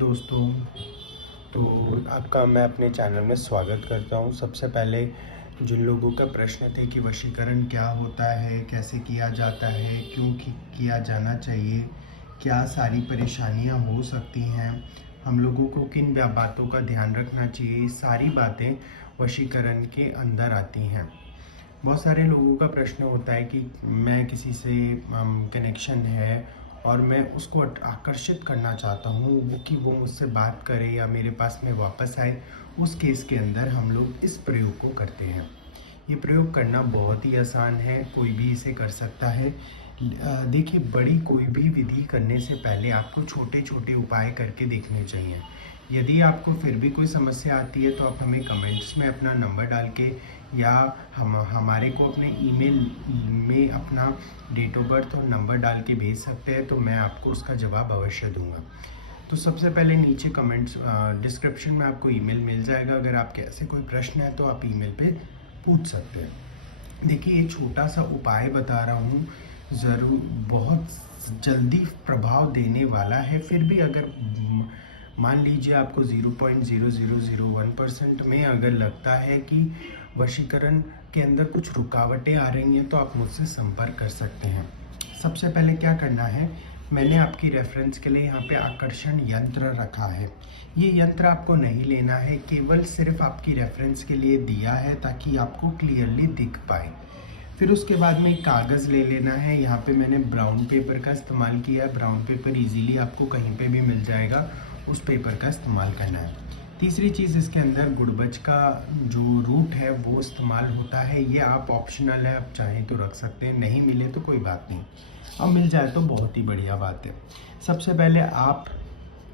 दोस्तों, तो आपका मैं अपने चैनल में स्वागत करता हूँ। सबसे पहले जिन लोगों का प्रश्न थे कि वशीकरण क्या होता है, कैसे किया जाता है, क्यों किया जाना चाहिए, क्या सारी परेशानियाँ हो सकती हैं, हम लोगों को किन बातों का ध्यान रखना चाहिए, सारी बातें वशीकरण के अंदर आती हैं। बहुत सारे लोगों का प्रश्न होता है कि मैं किसी से कनेक्शन है और मैं उसको आकर्षित करना चाहता हूँ वो कि वो मुझसे बात करे या मेरे पास में वापस आए। उस केस के अंदर हम लोग इस प्रयोग को करते हैं। ये प्रयोग करना बहुत ही आसान है, कोई भी इसे कर सकता है। देखिए, बड़ी कोई भी विधि करने से पहले आपको छोटे छोटे उपाय करके देखने चाहिए। यदि आपको फिर भी कोई समस्या आती है तो आप हमें कमेंट्स में अपना नंबर डाल के या हमारे को अपने ईमेल में अपना डेट ऑफ बर्थ और नंबर डाल के भेज सकते हैं, तो मैं आपको उसका जवाब अवश्य दूंगा। तो सबसे पहले नीचे कमेंट्स डिस्क्रिप्शन में आपको ईमेल मिल जाएगा। अगर आपके ऐसे कोई प्रश्न है तो आप ईमेल पे पूछ सकते हैं। देखिए, ये छोटा सा उपाय बता रहा हूँ, ज़रूर बहुत जल्दी प्रभाव देने वाला है। फिर भी अगर मान लीजिए आपको 0.0001% में अगर लगता है कि वशीकरण के अंदर कुछ रुकावटें आ रही हैं तो आप मुझसे संपर्क कर सकते हैं। सबसे पहले क्या करना है, मैंने आपकी रेफरेंस के लिए यहाँ पे आकर्षण यंत्र रखा है। ये यंत्र आपको नहीं लेना है, केवल सिर्फ आपकी रेफरेंस के लिए दिया है ताकि आपको क्लियरली दिख पाए। फिर उसके बाद में एक कागज़ ले लेना है। यहाँ पे मैंने ब्राउन पेपर का इस्तेमाल किया है। ब्राउन पेपर इजीली आपको कहीं पे भी मिल जाएगा, उस पेपर का इस्तेमाल करना है। तीसरी चीज़, इसके अंदर गुड़बज का जो रूट है वो इस्तेमाल होता है। ये आप ऑप्शनल है, आप चाहें तो रख सकते हैं, नहीं मिले तो कोई बात नहीं, अब मिल जाए तो बहुत ही बढ़िया बात है। सबसे पहले आप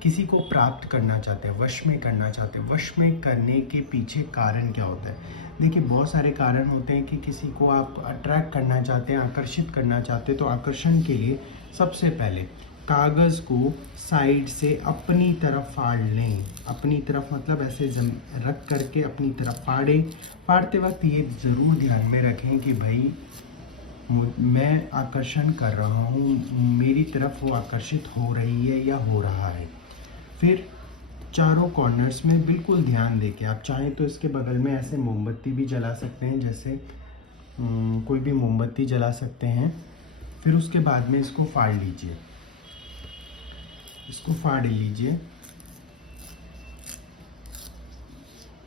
किसी को प्राप्त करना चाहते हैं, वश में करना चाहते हैं। वश में करने के पीछे कारण क्या होता है? देखिए, बहुत सारे कारण होते हैं कि किसी को आप अट्रैक्ट करना चाहते हैं, आकर्षित करना चाहते हैं। तो आकर्षण के लिए सबसे पहले कागज़ को साइड से अपनी तरफ फाड़ लें। अपनी तरफ मतलब ऐसे रख करके अपनी तरफ फाड़ें। फाड़ते वक्त ये ज़रूर ध्यान में रखें कि भाई मैं आकर्षण कर रहा हूँ, मेरी तरफ वो आकर्षित हो रही है या हो रहा है। फिर चारों कॉर्नर्स में बिल्कुल ध्यान देके आप चाहें तो इसके बगल में ऐसे मोमबत्ती भी जला सकते हैं, जैसे कोई भी मोमबत्ती जला सकते हैं। फिर उसके बाद में इसको फाड़ लीजिए, इसको फाड़ लीजिए,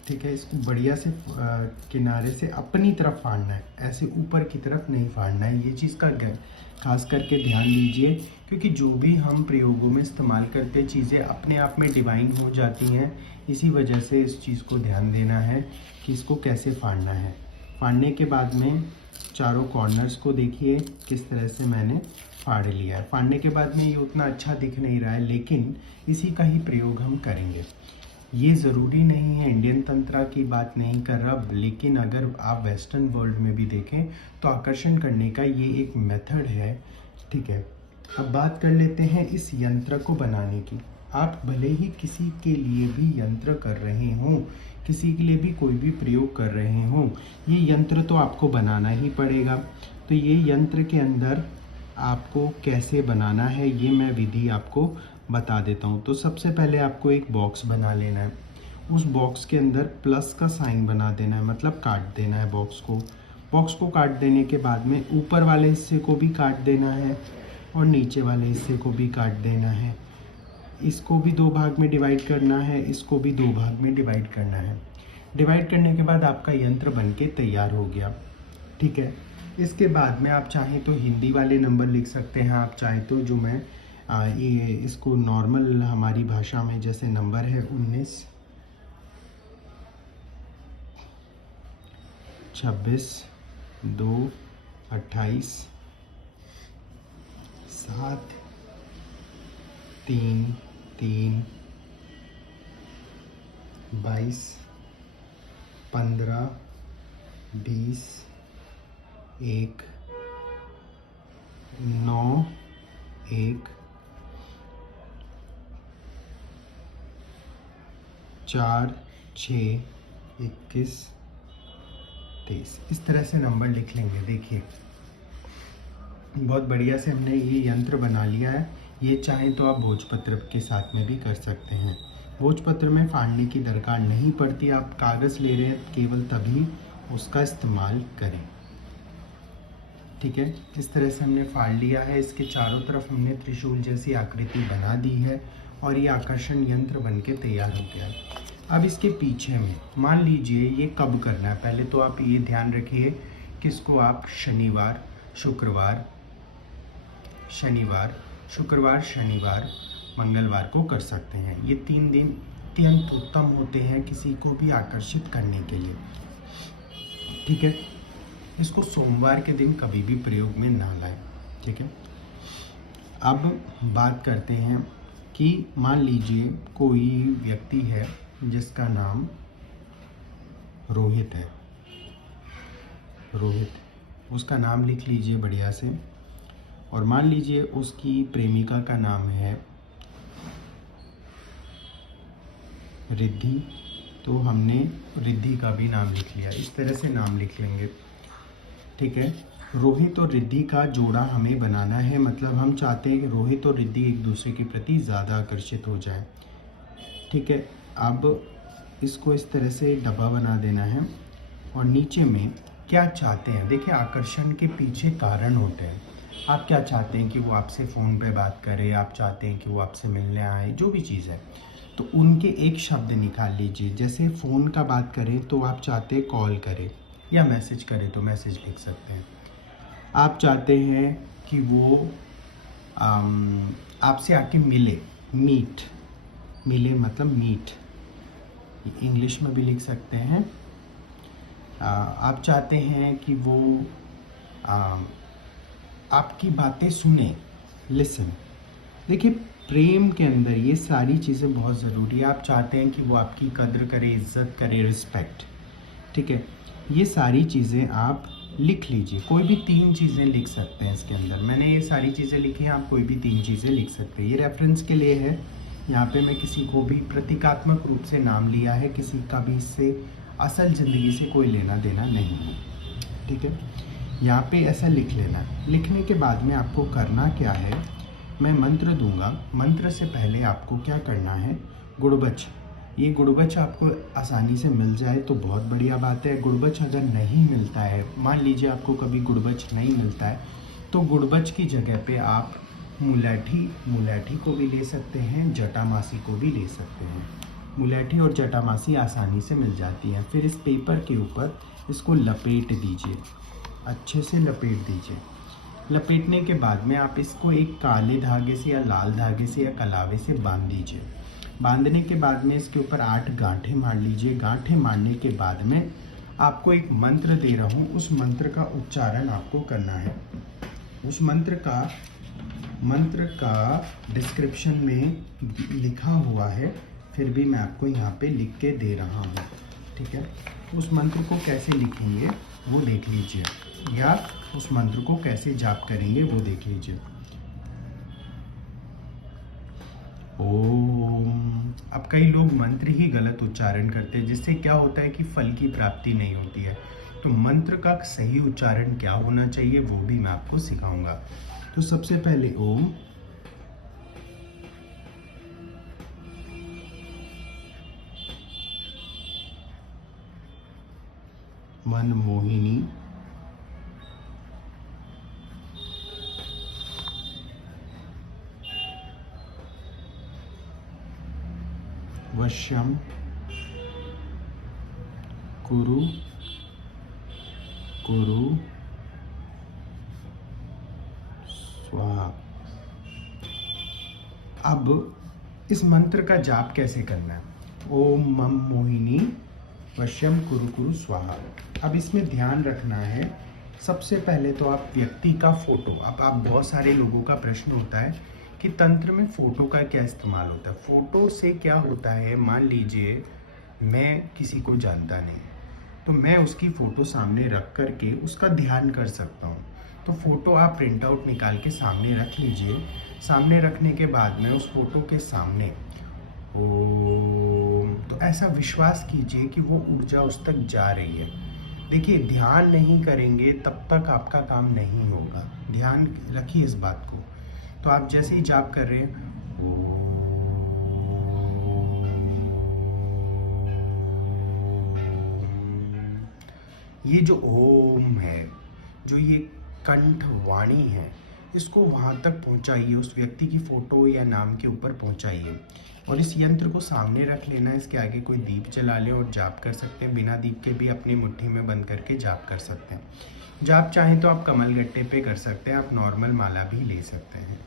ठीक है। इसको बढ़िया से किनारे से अपनी तरफ फाड़ना है, ऐसे ऊपर की तरफ नहीं फाड़ना है। ये चीज़ का खास करके ध्यान दीजिए, क्योंकि जो भी हम प्रयोगों में इस्तेमाल करते चीज़ें अपने आप में डिवाइन हो जाती हैं। इसी वजह से इस चीज़ को ध्यान देना है कि इसको कैसे फाड़ना है। फाड़ने के बाद में चारों कॉर्नर्स को देखिए किस तरह से मैंने फाड़ लिया है। फाड़ने के बाद में ये उतना अच्छा दिख नहीं रहा है, लेकिन इसी का ही प्रयोग हम करेंगे। ये ज़रूरी नहीं है, इंडियन तंत्र की बात नहीं कर रहा, लेकिन अगर आप वेस्टर्न वर्ल्ड में भी देखें तो आकर्षण करने का ये एक मेथड है, ठीक है। अब बात कर लेते हैं इस यंत्र को बनाने की। आप भले ही किसी के लिए भी यंत्र कर रहे हों, किसी के लिए भी कोई भी प्रयोग कर रहे हों, ये यंत्र तो आपको बनाना ही पड़ेगा। तो ये यंत्र के अंदर आपको कैसे बनाना है ये मैं विधि आपको बता देता हूँ। तो सबसे पहले आपको एक बॉक्स बना लेना है। उस बॉक्स के अंदर प्लस का साइन बना देना है, मतलब काट देना है बॉक्स को। बॉक्स को काट देने के बाद में ऊपर वाले हिस्से को भी काट देना है और नीचे वाले हिस्से को भी काट देना है। इसको भी दो भाग में डिवाइड करना है, इसको भी दो भाग में डिवाइड करना है। डिवाइड करने के बाद आपका यंत्र बनके तैयार हो गया, ठीक है। इसके बाद में आप चाहें तो हिंदी वाले नंबर लिख सकते हैं, आप चाहें तो जो मैं ये इसको नॉर्मल हमारी भाषा में जैसे नंबर है 19 26 2 28 7 3 3 22 15 20 1 9 1 4 6 21 23, इस तरह से नंबर लिख लेंगे। देखिए, बहुत बढ़िया से हमने ये यंत्र बना लिया है। ये चाहें तो आप भोजपत्र के साथ में भी कर सकते हैं। भोजपत्र में फाड़ने की दरकार नहीं पड़ती, आप कागज़ ले रहे हैं केवल तभी उसका इस्तेमाल करें। ठीक है, इस तरह से हमने फाड़ लिया है। इसके चारों तरफ हमने त्रिशूल जैसी आकृति बना दी है और ये आकर्षण यंत्र बन के तैयार हो गया है। अब इसके पीछे में मान लीजिए ये कब करना है, पहले तो आप ये ध्यान रखिए कि इसको आप शनिवार, शुक्रवार, मंगलवार को कर सकते हैं। ये 3 दिन अत्यंत उत्तम होते हैं किसी को भी आकर्षित करने के लिए। ठीक है, इसको सोमवार के दिन कभी भी प्रयोग में ना लाएं। ठीक है, अब बात करते हैं कि मान लीजिए कोई व्यक्ति है जिसका नाम रोहित है। उसका नाम लिख लीजिए बढ़िया से। और मान लीजिए उसकी प्रेमिका का नाम है रिद्धि, तो हमने रिद्धि का भी नाम लिख लिया। इस तरह से नाम लिख लेंगे। ठीक है, रोहित और रिद्धि का जोड़ा हमें बनाना है, मतलब हम चाहते हैं कि रोहित और रिद्धि एक दूसरे के प्रति ज़्यादा आकर्षित हो जाए। ठीक है, अब इसको इस तरह से डब्बा बना देना है और नीचे में क्या चाहते हैं, देखिए आकर्षण के पीछे कारण होते हैं। आप क्या चाहते हैं कि वो आपसे फ़ोन पे बात करे, आप चाहते हैं कि वो आपसे मिलने आए, जो भी चीज़ है, तो उनके एक शब्द निकाल लीजिए। जैसे फ़ोन का बात करें तो आप चाहते हैं कॉल करे, या मैसेज करे तो मैसेज लिख सकते हैं। आप चाहते हैं कि वो आपसे आके मिले, मिले मतलब मीट, इंग्लिश में भी लिख सकते हैं। आप चाहते हैं कि वो आपकी बातें सुने, लिसन। देखिए प्रेम के अंदर ये सारी चीज़ें बहुत ज़रूरी है। आप चाहते हैं कि वो आपकी कद्र करे, इज्जत करे, रिस्पेक्ट। ठीक है, ये सारी चीज़ें आप लिख लीजिए। कोई भी 3 चीज़ें लिख सकते हैं इसके अंदर। मैंने ये सारी चीज़ें लिखी हैं, आप कोई भी 3 चीज़ें लिख सकते हैं। ये रेफरेंस के लिए है। यहाँ पे मैं किसी को भी प्रतीकात्मक रूप से नाम लिया है, किसी का भी इससे असल ज़िंदगी से कोई लेना देना नहीं है। ठीक है, यहाँ पे ऐसा लिख लेना है। लिखने के बाद में आपको करना क्या है, मैं मंत्र दूंगा। मंत्र से पहले आपको क्या करना है, गुड़बच। ये गुड़बच आपको आसानी से मिल जाए तो बहुत बढ़िया बात है। गुड़बच अगर नहीं मिलता है, मान लीजिए आपको कभी गुड़बच नहीं मिलता है, तो गुड़बच की जगह पे आप मुलैठी को भी ले सकते हैं, जटामासी को भी ले सकते हैं। मुलैठी और जटामासी आसानी से मिल जाती हैं। फिर इस पेपर के ऊपर इसको लपेट दीजिए, अच्छे से लपेट दीजिए। लपेटने के बाद में आप इसको एक काले धागे से या लाल धागे से या कलावे से बांध दीजिए। बांधने के बाद में इसके ऊपर 8 गांठें मार लीजिए। गांठें मारने के बाद में आपको एक मंत्र दे रहा हूँ, उस मंत्र का उच्चारण आपको करना है। उस मंत्र का डिस्क्रिप्शन में लिखा हुआ है, फिर भी मैं आपको यहाँ पे लिख के दे रहा हूँ। ठीक है, उस मंत्र को कैसे लिखेंगे वो देख लीजिए, या उस मंत्र को कैसे जाप करेंगे वो देख लीजिए। ओम। अब कई लोग मंत्र ही गलत उच्चारण करते हैं, जिससे क्या होता है कि फल की प्राप्ति नहीं होती है। तो मंत्र का सही उच्चारण क्या होना चाहिए वो भी मैं आपको सिखाऊंगा। तो सबसे पहले ओम, मन मोहिनी, वश्यम कुरु स्वाहा। अब इस मंत्र का जाप कैसे करना है, ओम मम मोहिनी वश्यम कुरु स्वाहा। अब इसमें ध्यान रखना है, सबसे पहले तो आप व्यक्ति का फोटो, अब आप बहुत सारे लोगों का प्रश्न होता है कि तंत्र में फ़ोटो का क्या इस्तेमाल होता है। फ़ोटो से क्या होता है, मान लीजिए मैं किसी को जानता नहीं, तो मैं उसकी फ़ोटो सामने रख कर के उसका ध्यान कर सकता हूँ। तो फ़ोटो आप प्रिंट आउट निकाल के सामने रख लीजिए। सामने रखने के बाद में उस फोटो के सामने ओम, तो ऐसा विश्वास कीजिए कि वो ऊर्जा उस तक जा रही है। देखिए ध्यान नहीं करेंगे तब तक आपका काम नहीं होगा, ध्यान रखिए इस बात को। तो आप जैसे ही जाप कर रहे हैं, ये जो ओम है, जो ये कंठ वाणी है, इसको वहाँ तक पहुँचाइए, उस व्यक्ति की फ़ोटो या नाम के ऊपर पहुँचाइए और इस यंत्र को सामने रख लेना। इसके आगे कोई दीप जला लें और जाप कर सकते हैं। बिना दीप के भी अपनी मुट्ठी में बंद करके जाप कर सकते हैं। जाप चाहें तो आप कमलगट्टे पे कर सकते हैं, आप नॉर्मल माला भी ले सकते हैं।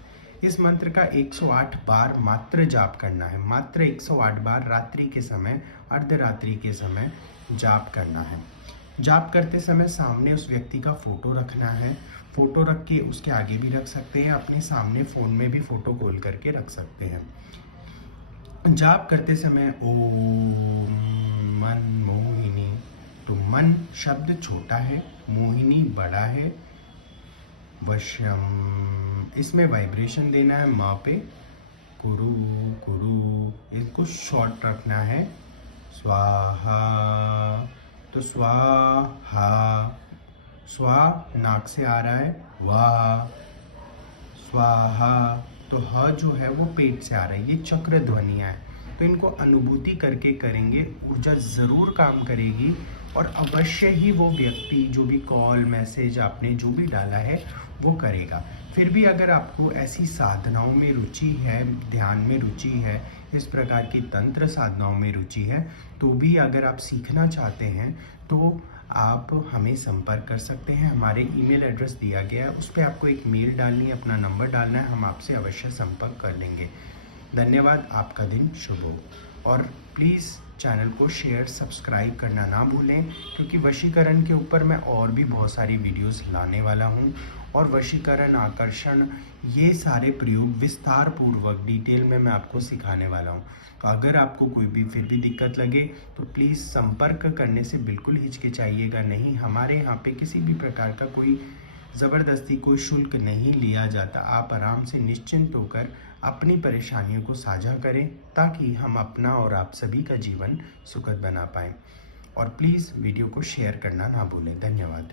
इस मंत्र का 108 बार मात्र जाप करना है, मात्र 108 बार रात्रि के समय, अर्धरात्रि के समय जाप करना है। जाप करते समय सामने उस व्यक्ति का फोटो रखना है। फोटो रख के उसके आगे भी रख सकते हैं, अपने सामने फ़ोन में भी फोटो खोल करके रख सकते हैं। जाप करते समय ओम मन मोहिनी, तो मन शब्द छोटा है, मोहिनी बड़ा है, वश्यम इसमें वाइब्रेशन देना है माँ पे, कुरु कुरु इसको शॉर्ट रखना है, स्वाहा तो स्वाहा, स्वा नाक से आ रहा है, वाह स्वाहा तो ह जो है वो पेट से आ रहा है। ये चक्र ध्वनियाँ हैं, तो इनको अनुभूति करके करेंगे, ऊर्जा ज़रूर काम करेगी और अवश्य ही वो व्यक्ति जो भी कॉल मैसेज आपने जो भी डाला है वो करेगा। फिर भी अगर आपको ऐसी साधनाओं में रुचि है, ध्यान में रुचि है, इस प्रकार की तंत्र साधनाओं में रुचि है, तो भी अगर आप सीखना चाहते हैं तो आप हमें संपर्क कर सकते हैं। हमारे ईमेल एड्रेस दिया गया है, उस पर आपको एक मेल डालनी है, अपना नंबर डालना है, हम आपसे अवश्य संपर्क कर लेंगे। धन्यवाद, आपका दिन शुभ हो। और प्लीज़ चैनल को शेयर सब्सक्राइब करना ना भूलें, क्योंकि वशीकरण के ऊपर मैं और भी बहुत सारी वीडियोस लाने वाला हूं और वशीकरण, आकर्षण, ये सारे प्रयोग विस्तार पूर्वक डिटेल में मैं आपको सिखाने वाला हूं। तो अगर आपको कोई भी फिर भी दिक्कत लगे तो प्लीज़ संपर्क करने से बिल्कुल हिचकिचाइएगा नहीं। हमारे यहाँ पे किसी भी प्रकार का कोई ज़बरदस्ती कोई शुल्क नहीं लिया जाता। आप आराम से निश्चिंत होकर अपनी परेशानियों को साझा करें, ताकि हम अपना और आप सभी का जीवन सुखद बना पाएँ। और प्लीज़ वीडियो को शेयर करना ना भूलें। धन्यवाद।